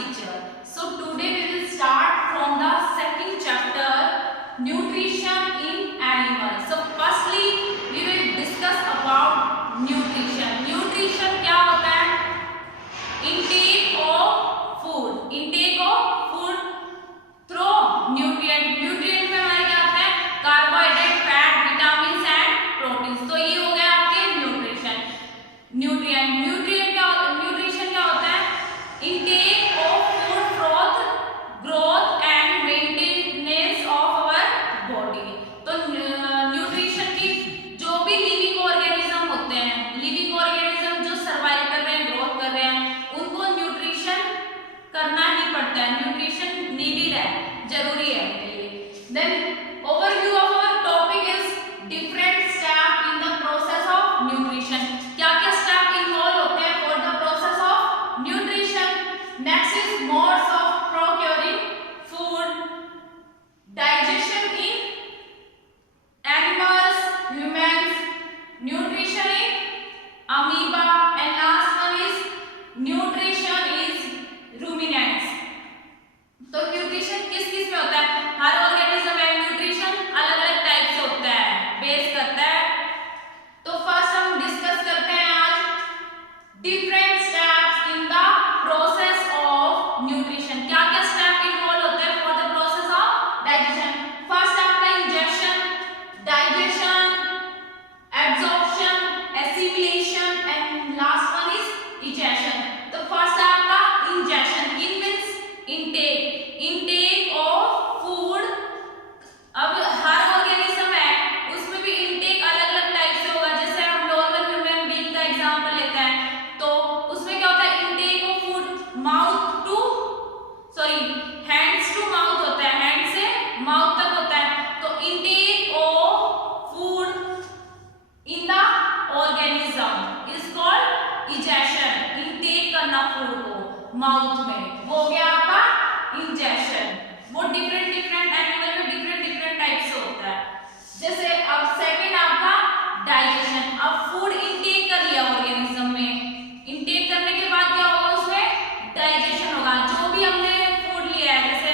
teacher. So today we will start from the second chapter, nutrition in animals. So firstly we will discuss about nutrition. Nutrition क्या होता है? Intake of food. Intake of food through nutrient. Nutrient में हमारे क्या आता है? Carbohydrate, fat, vitamin and proteins. तो ये हो गया आपके न्यूट्रिशन. न्यूट्रिएंट न्यूट्रिशन क्या होता है? Intake of food for growth and maintenance of our body. तो न्यूट्रिशन की जो भी लिविंग ऑर्गेनिज्म होते हैं, लिविंग ऑर्गेनिज्म जो सर्वाइव कर रहे हैं, ग्रोथ कर रहे हैं, उनको न्यूट्रिशन करना ही पड़ता है. न्यूट्रिशन नीडेड है, जरूरी है उनके लिए. Then overview of our topic is different step in the process of nutrition. क्या क्या स्टेप इन्वॉल्व होते हैं for the process of nutrition. Next is modes of procuring food, digestion in animals, humans, nutrition in amoeba, and last one is nutrition is ruminants. तो nutrition किस किस में होता है? हर ऑर्गेनिज्म में न्यूट्रिशन अलग अलग टाइप से होता है, बेस करता है. तो फर्स्ट हम डिस्कस करते हैं आज different steps in the process of nutrition. क्या क्या स्टेप इन्वॉल्व होते हैं for the process of digestion. First आपका injection, digestion, absorption, assimilation and last one is egestion. तो फर्स्ट आपका injection. In means intake of food. अब हर organism है उसमें भी इनटेक अलग अलग टाइप से होगा. जैसे हम नॉर्मल ह्यूमन बीइंग का एग्जांपल लेते हैं तो उसमें क्या होता है? Intake of food hands to mouth होता है, हैंड से माउथ तक होता है. तो intake of food in the organism is called ingestion. Intake करना फूड को माउथ में, वो हो गया आपका इंजेक्शन. वो डिफरेंट एनिमल में डिफरेंट टाइप से होता है. जैसे अब सेकंड आपका डाइजेशन. अब फूड इनटेक कर लिया ऑर्गेनिज्म में, इनटेक करने के बाद क्या होगा? उसमें डाइजेशन होगा. जो भी हमने फूड लिया है, जैसे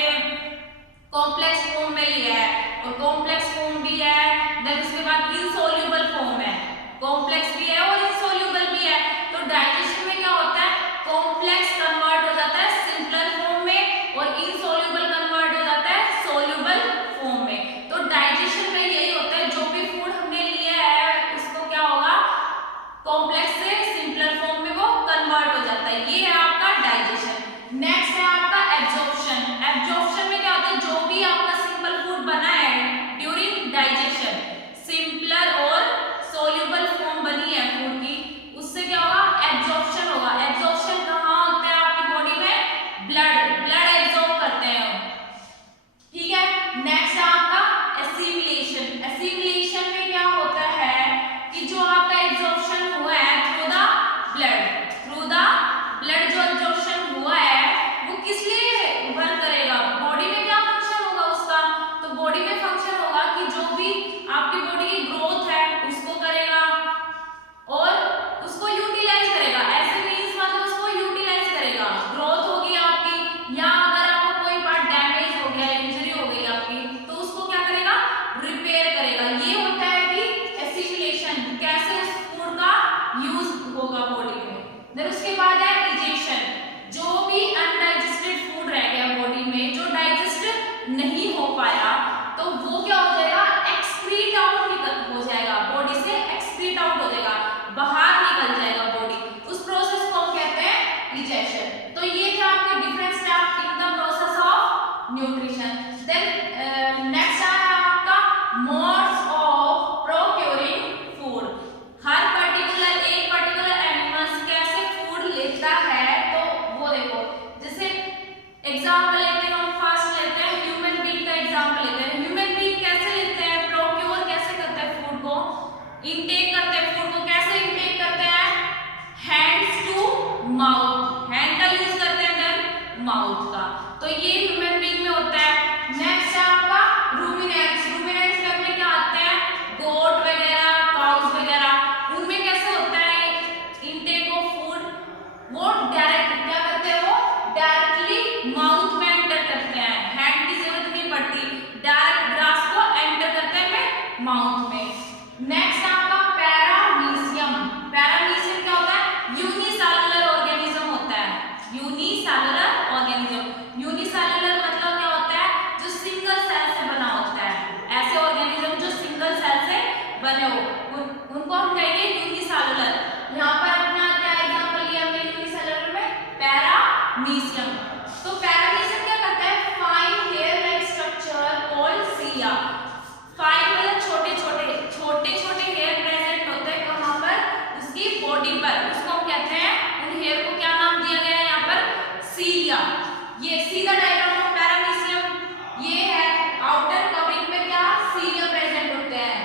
कॉम्प्लेक्स फॉर्म में लिया है और कॉम्प्लेक्स फॉर्म भी है, देन उसके बाद इनसोल्यूबल फॉर्म है. कॉम्प्लेक्स भी है और इनसोल्यूबल भी है. तो डाइजेशन में क्या होता है? कॉम्प्लेक्स कन्वर्ट हो जाता है सिंपलर फॉर्म में और इनसोल्यूबल कन्वर्ट हो जाता है सोल्यूबल फॉर्म में. तो डाइजेशन में यही होता है, जो भी फूड हमने लिया है उसको क्या होगा? कॉम्प्लेक्स से सिंपलर फॉर्म में वो कन्वर्ट हो जाता है. ये है आपका डाइजेशन. नेक्स्ट है आपका एब्जॉर्प्शन. एब्जॉर्प्शन में क्या होता है? जो भी आपका सिंपल फूड बना है ड्यूरिंग डाइजेशन, सिंपलर और सोल्यूबल फॉर्म बनी है फूड की, उससे क्या होगा? एब्जॉर्प्शन होगा. एब्जॉर्प्शन कहाँ होता है आपकी बॉडी में? ब्लड एब्जॉर्ब करते हैं, ठीक है. नेक्स्ट है आपका एसिमिलेशन. एसिमिलेशन में क्या होता है कि जो आपका एब्जॉर्प्शन हुआ है थ्रू द ब्लड जो एब्जॉर्प्शन हुआ है वो किस लिए वर्क करेगा? बॉडी में क्या फंक्शन होगा उसका? तो बॉडी में फंक्शन होगा कि जो भी आपकी बॉडी की ग्रोथ है उसको करेगा और उसको यूटिलाइज करेगा. ऐसे मींस मतलब उसको यूटिलाइज करेगा. ग्रोथ होगी आपकी, या अगर आपका कोई पार्ट डैमेज हो गया, इंजरी हो गई आपकी, तो उसको क्या करेगा? रिपेयर करेगा. ये होता है कि एसिमिलेशन, कैसे उस फूड का यूज होगा बॉडी में. देन उसके बाद है इजेशन. जो भी अनडाइजेस्टेड फूड रह गया बॉडी में, जो डाइजेस्ट नहीं हो पाया, तो वो क्या हो जाएगा? एक्सक्रीट आउट हो जाएगा, बॉडी से एक्सक्रीट आउट हो जाएगा, बाहर निकल जाएगा बॉडी. उस प्रोसेस को हम कहते हैं इजेशन. तो ये थे आपके different step in the process of nutrition. Then next है आपका मोड्स ऑफ प्रोक्योरिंग फूड. हर एक पर्टिकुलर एनिमल्स कैसे फूड लेता है, तो वो देखो. जैसे एग्जांपल लेते हैं, हम फर्स्ट लेते हैं ह्यूमन बीइंग का एग्जांपल लेते हैं. ह्यूमन बीइंग कैसे लेते हैं, प्रोक्योर कैसे करते हैं फूड को, इनटेक करते हैं फूड को. कैसे इनटेक करते हैं? हैंड्स टू माउथ, हैंड का यूज करते हैं, देन माउथ का. तो ये ह्यूमन बीइंग में होता है. नेक्स्ट है आपका रूमिनेंट्स. रूमिनेंट्स में अपने क्या आते हैं? गोट वगैरह, काउस वगैरह. उनमें कैसे होता है इनटेक ऑफ फूड? वो डायरेक्ट क्या करते हैं? वो डायरेक्टली नेक्स्ट आपका पैरामीशियम। पैरामीशियम क्या होता है? यूनिसेलुलर ऑर्गेनिज्म होता है। यूनिसेलुलर ऑर्गेनिज्म, यूनिसेलुलर मतलब क्या होता है? जो सिंगल सेल से बना होता है। ऐसे ऑर्गेनिज्म जो सिंगल सेल से बने हो उनको हम कहेंगे यूनिसेलुलर। यहाँ पर अपना क्या एग्जांपल लिया हमने यूनिसेलुलर में? पैरामीशियम। तो पैरामीशियम क्या करता है? Fine hair like structure called cilia. Fine मतलब छोटे छोटे हेयर प्रेजेंट होते हैं कहाँ पर? उसकी बॉडी पर। उसको हम कहते हैं, उन हेयर को क्या नाम दिया गया है यहाँ पर? सिलिया। ये सीधा डायग्राम ऑफ पैरामीशियम ये है। आउटर कवरिंग पे क्या सिलिया प्रेजेंट होते हैं,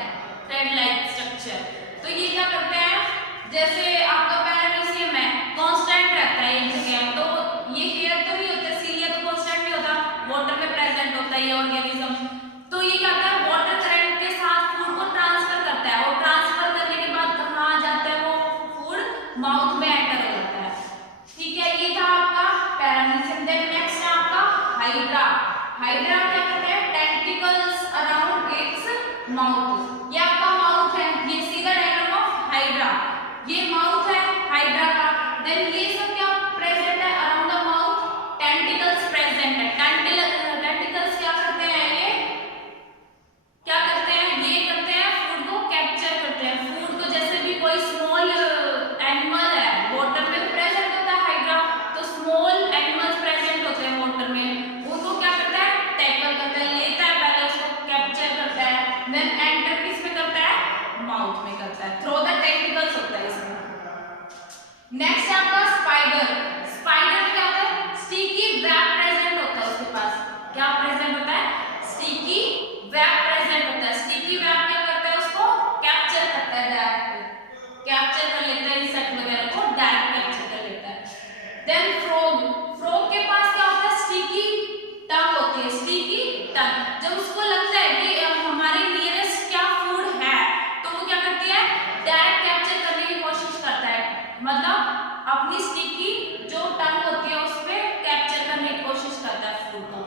थ्रेड लाइक स्ट्रक्चर। तो ये क्या करते हैं? जैसे आपका पैरामीशियम है कांस्टेंट रहता है एक जगह, तो ये हेयर तो नहीं होता, सिलिया तो कांस्टेंट नहीं होता, वाटर में प्रेजेंट होता है ये ऑर्गेनिज्म। तो ये क्या होता है? वाटर करंट के साथ फूड को ट्रांसफर करता है, और ट्रांसफर करने के बाद कहाँ आ जाता है? वो फूड माउथ में एंटर हो जाता है। ठीक है, ये था आपका पैरामीशियम। देन नेक्स्ट है आपका हाइड्रा। हाइड्रा क्या करता है? Tentacles around its mouth. ये आपका माउथ है, ये सीधा डायग्राम ऑफ हाइड्रा। ये माउथ है हाइड्रा का। देन ये सब क्या प्रेजेंट है around the mouth? Tentacles present है। टेंटिकल्स क्या करते हैं? ये क्या करते हैं? ये करते हैं फूड को कैप्चर करते हैं। फूड को, जैसे भी कोई स्मॉल एनिमल है, वाटर में प्रेजेंट होता है हाइड्रा, तो स्मॉल एनिमल्स प्रेजेंट होते हैं वाटर में, उनको क्या करता है? टैकल करता है, लेता है, पहले उसको कैप्चर करता है, देन एंटर किस में करता है? माउथ में करता है। थ्रू द टेंटिकल्स होता है इसमें। नेक्स्ट आपका स्पाइडर। स्पाइडर में क्या होता है? स्टिकी वेब प्रेजेंट होता है उसके पास। क्या प्रेजेंट होता है? स्टिकी वेब प्रेजेंट होता है। स्टिकी वेब क्या करता है? उसको कैप्चर करता है, डायरेक्ट कैप्चर कर लेता है, इंसेक्ट वगैरह को डायरेक्ट कैप्चर कर लेता है। Then frog. फ्रॉग के पास क्या होता है? स्टिकी टंग होती है। स्टिकी टंग, जब उसको लगता है कि हमारे नियरेस्ट क्या फूड है, तो वो क्या करती है? डायरेक्ट कैप्चर करने की कोशिश करता है, मतलब अपनी स्टिकी जो टंग होती है उस पे कैप्चर करने की कोशिश करता है फूड को।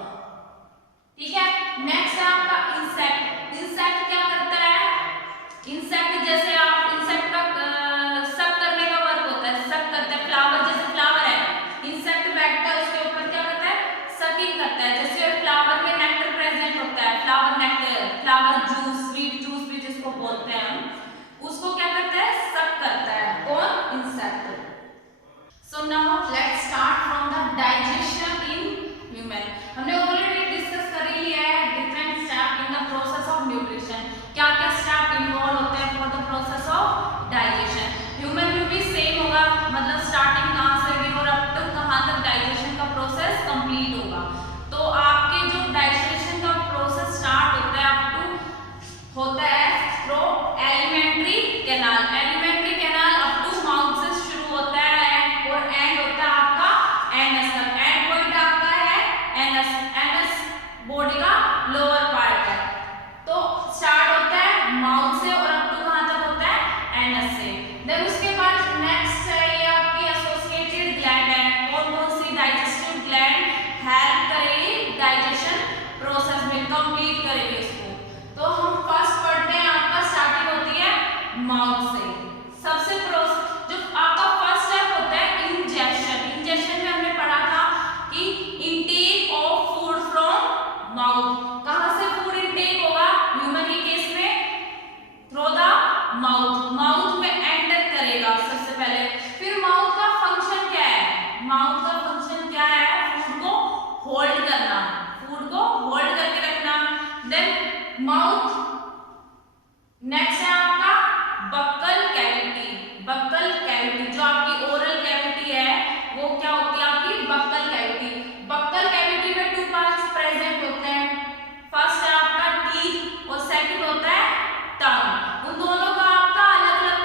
ठीक है, नेक्स्ट है आपका इंसेक्ट। इंसेक्ट क्या करता है? इंसेक्ट जैसे आप इंसेक्ट का सक करने का वर्क होता है, सक करता है। फ्लावर, जैसे फ्लावर है, इंसेक्ट बैठता है उसके ऊपर, क्या करता है? सकिंग करता है। जैसे फ्लावर में नेक्टर प्रेजेंट होता है, flower nectar, flower juice, sweet juice भी जिसको बोलते हैं हम, उसको क्या करता है? सक करता है। कौन? Insect. So now let's start from the digestion in human. हमने ऑलरेडी डिस्कस कर ही लिया है different step in the process of nutrition. क्या क्या स्टेप इन्वॉल्व होते हैं for the process of digestion. Human में भी सेम होगा, मतलब स्टार्टिंग कहाँ से भी और अप टू कहाँ तक डाइजेशन का प्रोसेस कंप्लीट होगा। तो आपके जो डाइजेशन का प्रोसेस स्टार्ट होता है अप टू होता है through alimentary canal. Alimentary canal up to mouth से शुरू होता है और एंड होता है आपका एनस तक। एंड पॉइंट आपका है एनस। एनस बॉडी का लोअर पार्ट है। तो स्टार्ट होता है माउथ से और अप टू कहां तक होता है? एनस से। देन उसके बाद नेक्स्ट है ये आपकी एसोसिएटेड ग्लैंड है। कौन कौन सी डाइजेस्टिव ग्लैंड हेल्प करेगी डाइजेशन प्रोसेस में, कंप्लीट करेगी इसको। तो हम फर्स्ट पढ़ते हैं, आपका स्टार्टिंग होती है माउथ से। सबसे जो आपका फर्स्ट स्टेप होता है इंजेक्शन। इंजेक्शन में हमने पढ़ा था कि intake of food from mouth. कहां से फूड इनटेक होगा ह्यूमन के केस में? Through the mouth. माउथ में एंटर करेगा सबसे पहले। फिर माउथ का फंक्शन क्या है? माउथ का फंक्शन क्या है? फूड को होल्ड करना, फूड को होल्ड करके रखना। Then mouth. नेक्स्ट है आपका बक्कल कैविटी। बक्कल कैविटी जो आपकी ओरल कैविटी है वो क्या होती है? आपकी बक्कल कैविटी। बक्कल कैविटी में 2 पार्ट्स प्रेजेंट होते हैं। फर्स्ट है आपका टीथ और सेकंड होता है टंग। उन दोनों का आपका अलग अलग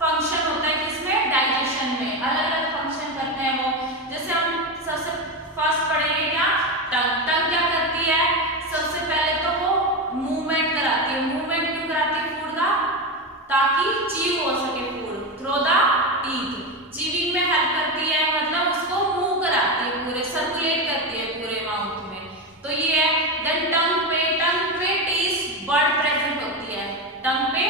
फंक्शन होता है, किसमें? डाइजेशन में अलग अलग फंक्शन करते हैं वो। जैसे हम सबसे फर्स्ट पढ़ेंगे क्या? टंग। टंग क्या करती है? सबसे पहले तो वो मूवमेंट कराती है। मूवमेंट क्यों कराती है फूड का? ताकि चीव हो सके food through the teeth. Chewing में हेल्प करती है, मतलब उसको मूव कराती है, पूरे सर्कुलेट करती है पूरे माउथ में। तो ये है। देन टंग पे टेस्ट बर्ड प्रेजेंट होती है। टंग पे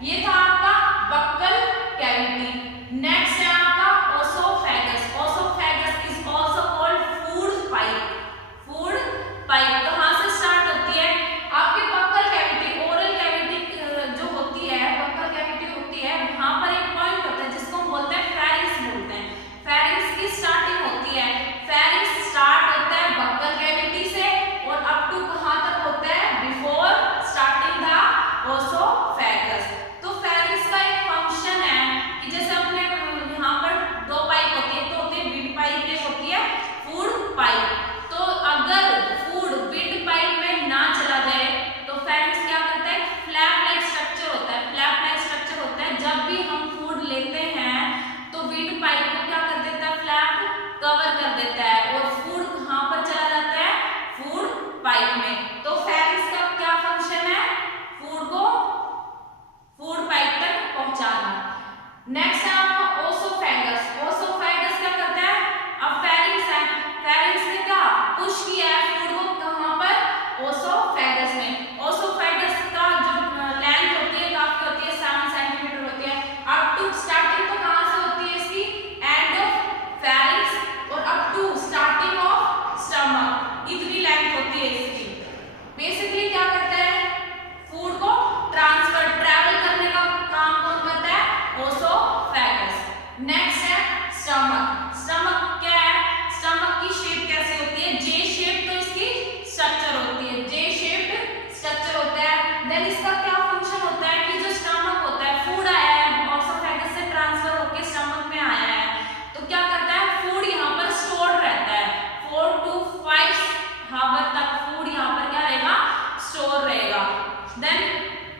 ये था आपका बक्कल कैविटी। नेक्स्ट है आपका oesophagus. Oesophagus is also called food pipe. Food pipe कहाँ से स्टार्ट होती है? आपके बक्कल कैविटी, ओरल कैविटी जो होती है, बक्कल कैविटी होती है, वहां पर एक पॉइंट होता है जिसको हम बोलते हैं फेरिंक्स बोलते हैं। फेरिंक्स की स्टार्टिंग होती है, फेरिंक्स स्टार्ट होता है बक्कल कैविटी से और अप टू कहाँ तक होता है? Before starting the oesophagus. तो फेरिंक्स का एक फंक्शन है कि जैसे अपने यहाँ पर दो पाइप होती है, तो होती है विंड पाइप, एक होती है फूड पाइप। तो अगर फूड विंड पाइप में ना चला जाए तो फेरिंक्स क्या करता है? फ्लैप लाइक स्ट्रक्चर होता है, फ्लैप लाइक स्ट्रक्चर होता है। जब भी हम फूड लेते हैं तो विंड पाइप को क्या कर देता है? फ्लैप कवर कर देता है और फूड कहाँ पर चला जाता है? फूड पाइप में। तो फेरिंक्स का क्या फंक्शन है? फूड को फूड पाइप तक पहुंचाना। नेक्स्ट है आपका ओसोफेगस। ओसोफेगस क्या करता है? अब फेरिंक्स है, फेरिंक्स ने क्या पुश किया है फूड को कहां पर? ओसोफेगस में। ओसोफेगस का जो लेंथ होती है काफी होती है, 7 सेंटीमीटर होती है। अप टू स्टार्टिंग तो कहां से होती है इसकी? एंड ऑफ फेरिंक्स और up to starting of stomach, इतनी लेंथ होती है इसकी। बेसिकली क्या करता है? फूड को ट्रांसफर, ट्रैवल करने का काम कौन करता है? ओसोफेगस। नेक्स्ट है स्टमक। स्टमक क्या है? स्टमक की शेप कैसी होती है? जे शेप तो इसकी स्ट्रक्चर होती है, जे शेप स्ट्रक्चर होता है। देन इसका क्या फंक्शन होता है कि जो स्टमक होता है, फूड आया है ओसोफेगस से ट्रांसफर होकर स्टमक में आया है, तो क्या करता है? फूड यहाँ पर स्टोर्ड रहता है 4 to 5 आवर तक फूड यहाँ पर क्या रहेगा? स्टोर रहेगा। देन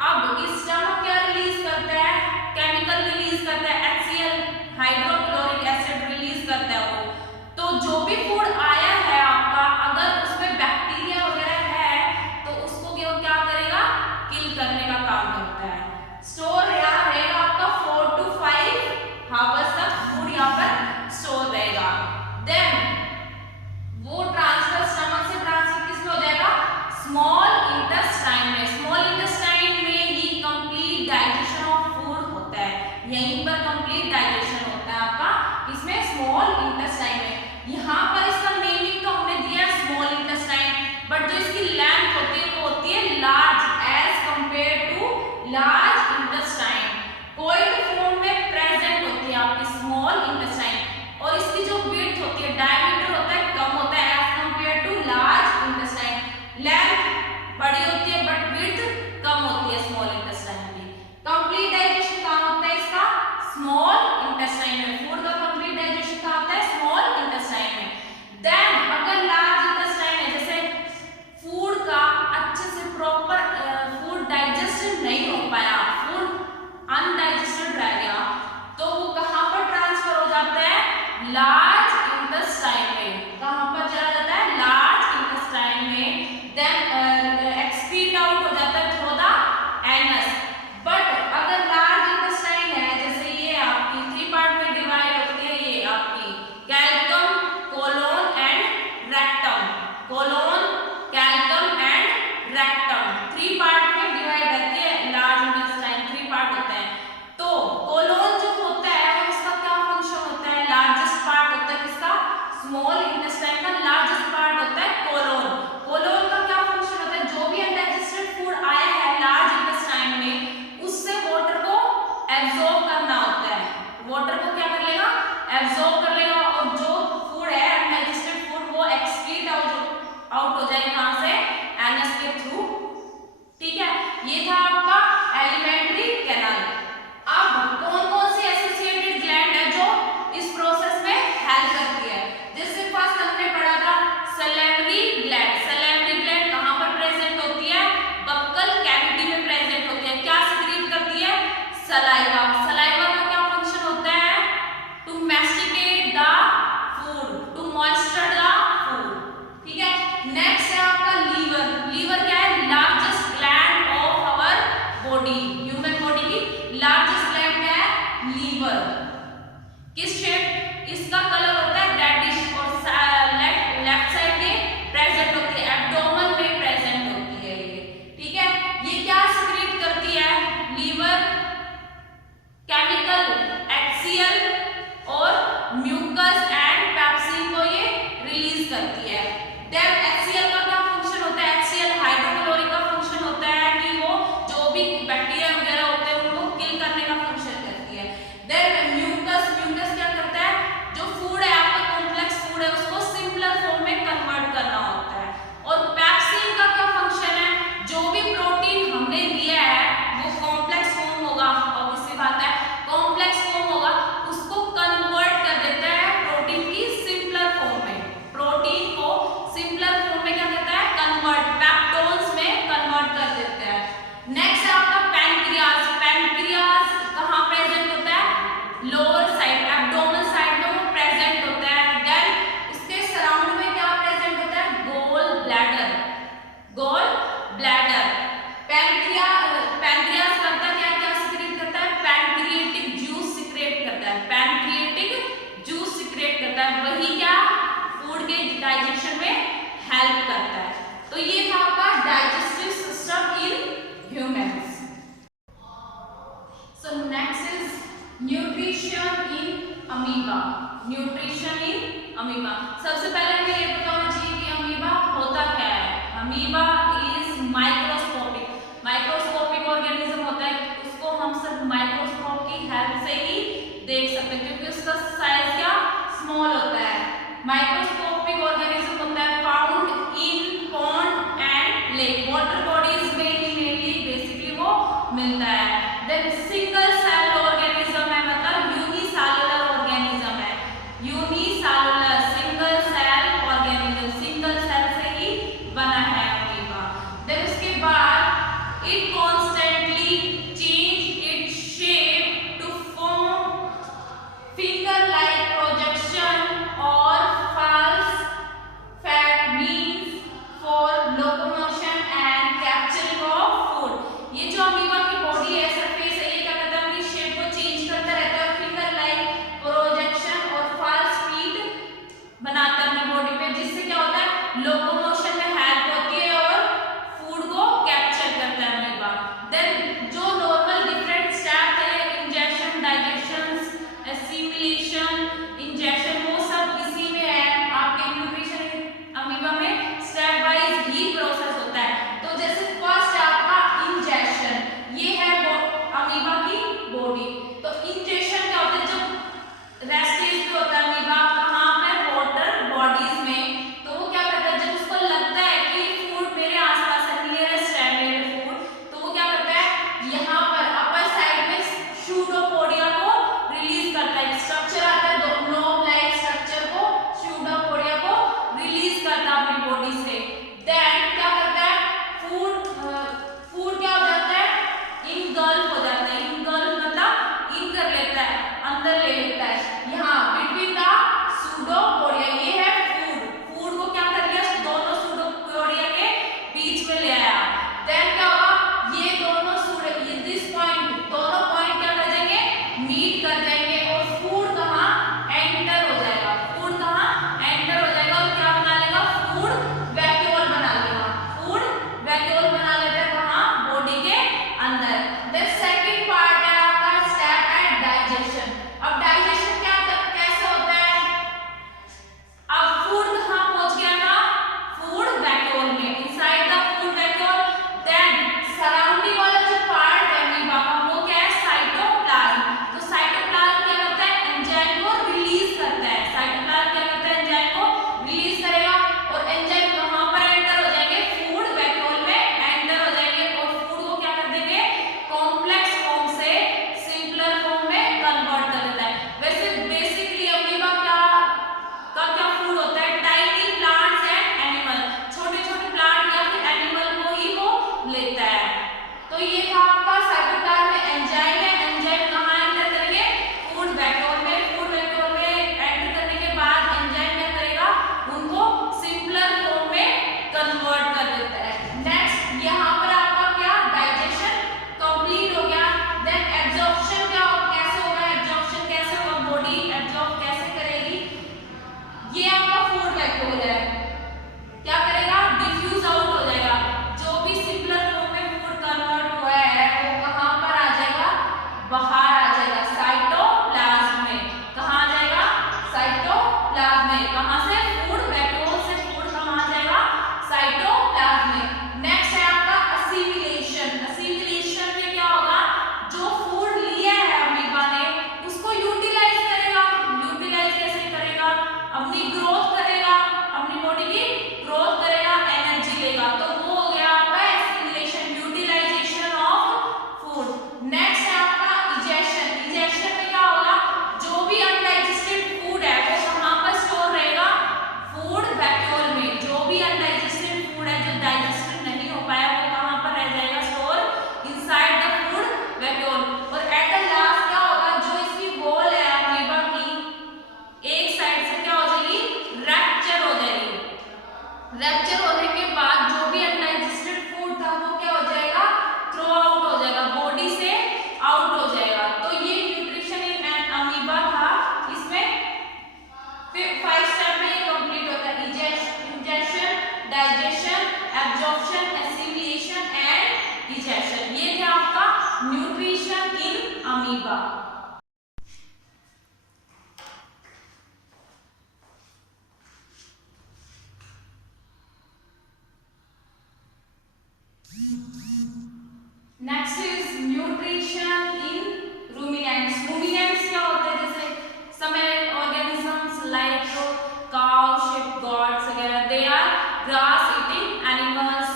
अब इस स्टमक क्या रिलीज करता है? केमिकल रिलीज करता है, HCl हाइड्रोक्लोरिक एसिड रिलीज करता है वो। तो जो भी फूड आया है आपका, अगर उसमें बैक्टीरिया वगैरह है तो उसको क्या करेगा? किल करने का काम करता है। स्टोर यहाँ रहेगा आपका 4 to 5 आवर्स तक फूड यहाँ पर स्टोर रहेगा। देन वो ट्रांसफर स्टमक से ट्रांसफर किसमें हो जाएगा? स्मॉल इंटेस्टाइन में। स्मॉल इंटेस्टाइन में ही कंप्लीट डाइजेशन ऑफ फूड होता है, यहीं पर कंप्लीट डाइजेशन होता है आपका, इसमें स्मॉल इंटेस्टाइन में। यहाँ पर इसका नेमिंग तो हमने दिया है स्मॉल इंटेस्टाइन, बट जो इसकी लेंथ होती है वो होती है large as compare to large intestine. Coiled form में प्रेजेंट होती है आपकी स्मॉल इंटेस्टाइन और इसकी जो विड्थ होती है, डायमीटर होता है, कम होता है as compare to large intestine. Length बड़ी होती है बट विड्थ कम होती है स्मॉल इंटेस्टाइन की। कंप्लीट डाइजेशन कहाँ होता है इसका? स्मॉल इंटेस्टाइन में। फूड का कंप्लीट डाइजेशन कहाँ होता है? स्मॉल इंटेस्टाइन में। देन अगर लार्ज इंटेस्टाइन है, जैसे फूड का अच्छे से प्रॉपर फूड डाइजेशन नहीं हो पाया, फूड अनडाइजेस्टेड रह गया, तो वो कहाँ पर ट्रांसफर हो जाता है? लार्ज इंटेस्टाइन में। कहाँ पर चला जाता है? लार्ज इंटेस्टाइन में। देन एक्सक्रीट आउट हो जाता है थ्रू द एनस। बट अगर लार्ज इंटेस्टाइन है, जैसे ये आपकी 3 पार्ट में डिवाइड होती है, ये आपकी caecum, colon and rectum. Colon, caecum and rectum 3 part में डिवाइड रहती है लार्ज इंटेस्टाइन, 3 पार्ट होते हैं। तो कोलोन जो होता है उसका क्या फंक्शन होता है? लार्जेस्ट पार्ट होता है किसका? स्मॉल इंटेस्टाइन का लार्जेस्ट पार्ट होता है कोलोन। कोलोन का क्या फंक्शन होता है? जो भी अनडाइजेस्टेड फूड आया है लार्ज इंटेस्टाइन में, उससे वाटर को एब्जॉर्ब करना होता है। वाटर को क्या कर लेगा? एब्जॉर्ब कर लेगा और जो फूड है अनडाइजेस्टेड फूड वो एक्सक्रीट आउट हो जाएगा कहां से? एनस के थ्रू। ठीक है, ये था आपका एलिमेंट्री कैनाल। अब कौन कौन सी एसोसिएटेड ग्लैंड है जो इस प्रोसेस में हेल्प करती है? जैसे फर्स्ट हमने पढ़ा था सलेवरी ग्लैंड। सलेवरी ग्लैंड कहां पर प्रेजेंट होती है? बक्कल कैविटी में प्रेजेंट होती है। क्या सिक्रीट करती है? सलाइवा। सलाइवा का क्या फंक्शन होता है? To masticate the food, to moisture the food. ठीक है, नेक्स्ट है आपका लीवर। लीवर क्या है? Largest gland of our body, human body की लार्जेस्ट ग्लैंड क्या है? लीवर। किस शेप? इसका कलर होता है रेडिश और लेफ्ट साइड में प्रेजेंट होती है, एब्डोमेन में प्रेजेंट होती है ये। ठीक है, ये क्या सिक्रीट करती है? Liver So next is nutrition in amoeba. Nutrition in amoeba. सबसे पहले हमें ये पता होना चाहिए कि अमीबा होता क्या है. Amoeba is microscopic. Microscopic organism होता है. उसको हम सिर्फ माइक्रोस्कोप की हेल्प से ही देख सकते हैं क्योंकि उसका साइज क्या स्मॉल होता है. माइक्रोस्कोपिक ऑर्गेनिज्म होता है found in pond and lake. Water bodies में मेनली बेसिकली वो मिलता है. देन सिंगल सेल ऑर्गेनिज्म है, मतलब यूनिसेलुलर ऑर्गेनिज्म है. Unicellular single cell organism, single cell से ही बना है अमीबा. देन उसके बाद it constantly change its shape to form finger like projection और false fat means for locomotion and capturing of food. ये जो अमीबा की बॉडी है, सरफेस है, ये क्या करता है, अपनी amoeba. Next is nutrition in ruminants. Ruminants क्या होते हैं? जैसे some organisms like cow, sheep, goats वगैरह, they are grass eating animals.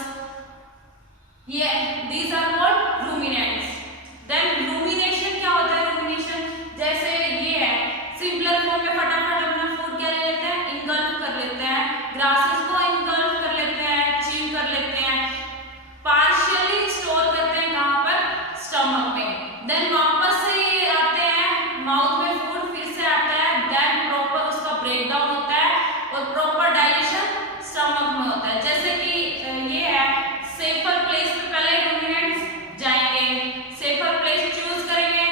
Yeah, these are called ruminants. Then rumination क्या होता है? rumination जैसे ये है, सिंपलर फॉर्म में फटाफट अपना फूड क्या ले लेते हैं? इंगल्फ कर लेते हैं, ग्रासेस को इंगल्फ कर लेते हैं, च्यू कर लेते हैं, पार्शियली स्टोर करते हैं कहाँ पर? स्टमक में। देन वापस से ये आते हैं माउथ में, फूड फिर से आता है, देन प्रॉपर उसका ब्रेकडाउन होता है और प्रॉपर डाइजेशन स्टमक में होता है। जैसे कि ये है, सेफर प्लेस पे पहले रूमिनेंट्स जाएंगे, सेफर प्लेस चूज करेंगे,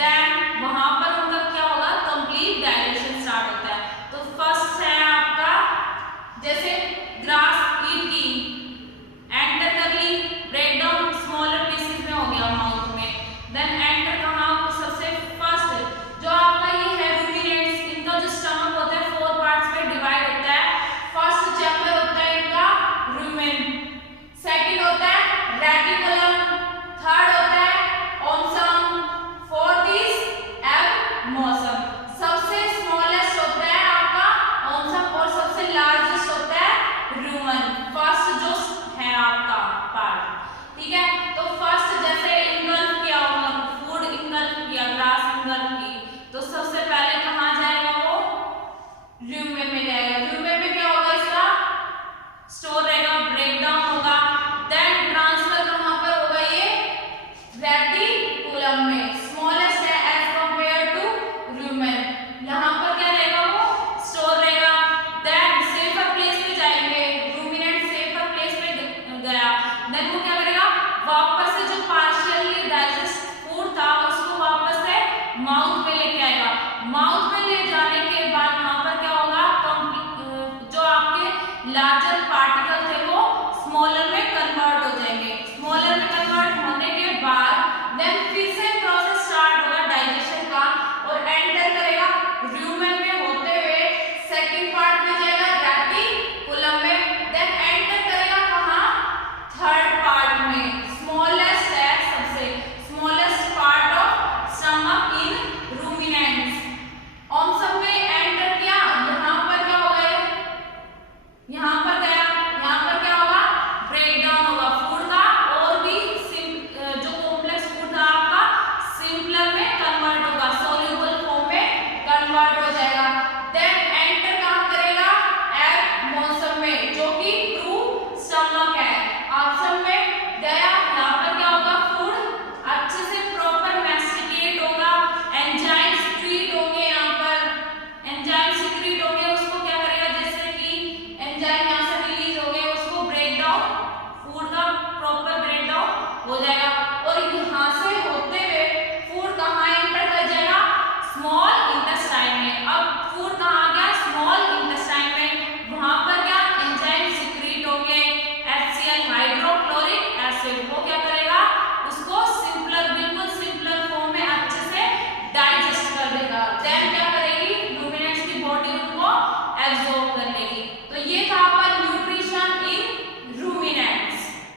देन वहां पर उनका क्या होगा? कंप्लीट डाइजेशन स्टार्ट होता है। तो फर्स्ट है आपका, जैसे ग्रास ईट की, एंटर कर ली, ब्रेकडाउन स्मॉलर पीसेस में हो गया माउथ में, देन एंटर कहाँ? सबसे फर्स्ट जो आपका ये है रूमिनेंट्स, इनका जो स्टमक होता है 4 पार्ट्स में डिवाइड होता है। फर्स्ट चैप्टर होता है इनका रूमेन, सेकंड होता है रेटिकुलम, थर्ड होता है ओमसम, फोर्थ इज एबमोसम। सबसे स्मॉलेस्ट होता है आपका ओमसम और सबसे लार्जेस्ट होता है रूमन। फर्स्ट जो है आपका पार्ट, ठीक है। तो फर्स्ट जैसे इंगल्फ किया होगा, फूड इंगल्फ किया, ग्रास इंगल्फ की, तो सबसे पहले कहाँ जाएगा वो? रूमेन में जाएगा। रूमेन में क्या होगा? इसका स्टोर रहेगा, ब्रेकडाउन होगा, देन ट्रांसफर कहाँ पर होगा? ये रेटिकुलम में, स्मॉलेस्ट है एज कंपेयर टू रूमेन। यहाँ पर क्या रहेगा? वो स्टोर रहेगा, देन सेफर प्लेस पे जाएंगे, रूमिनेंट सेफर प्लेस पे गया, देन वो क्या करेगा? वापस से जो पार्शियली डाइजेस्ट फूड था उसको वापस से माउथ में लेके आएगा। माउथ में ले जाने के बाद यहाँ पर क्या होगा? जो आपके लार्जर पार्टिकल थे वो स्मॉलर में कन्वर्ट हो जाएंगे। स्मॉलर में कन्वर्ट होने के बाद देन फिर से प्रोसेस स्टार्ट होगा डाइजेशन का और एंटर करेगा रूमेन में होते हुए सेकंड पार्ट में जाएगा रेटिकुलम में, देन एंटर करेगा कहाँ? थर्ड पार्ट में, स्मॉलेस्ट है, सबसे smallest part of stomach in ruminants. Omasum में एंटर किया, यहाँ पर क्या हो गया? यहाँ पर गया, यहाँ पर क्या होगा? ब्रेकडाउन होगा फूड का, और भी जो कॉम्प्लेक्स फूड था आपका सिंपलर में कन्वर्ट होगा, सोल्यूबल फॉर्म में कन्वर्ट हो जाएगा। देन एंटर कहाँ करेगा? एबमोसम में, जो कि ट्रू स्टमक है। ऑप्शन में गया, यहाँ पर क्या होगा? फूड अच्छे से प्रॉपर मैस्टिकेट होगा, एंजाइम सीक्रेट होंगे, यहाँ पर एंजाइम सीक्रेट होंगे, उसको क्या करेगा? जैसे कि एंजाइम यहाँ से रिलीज हो गए, उसको ब्रेक डाउन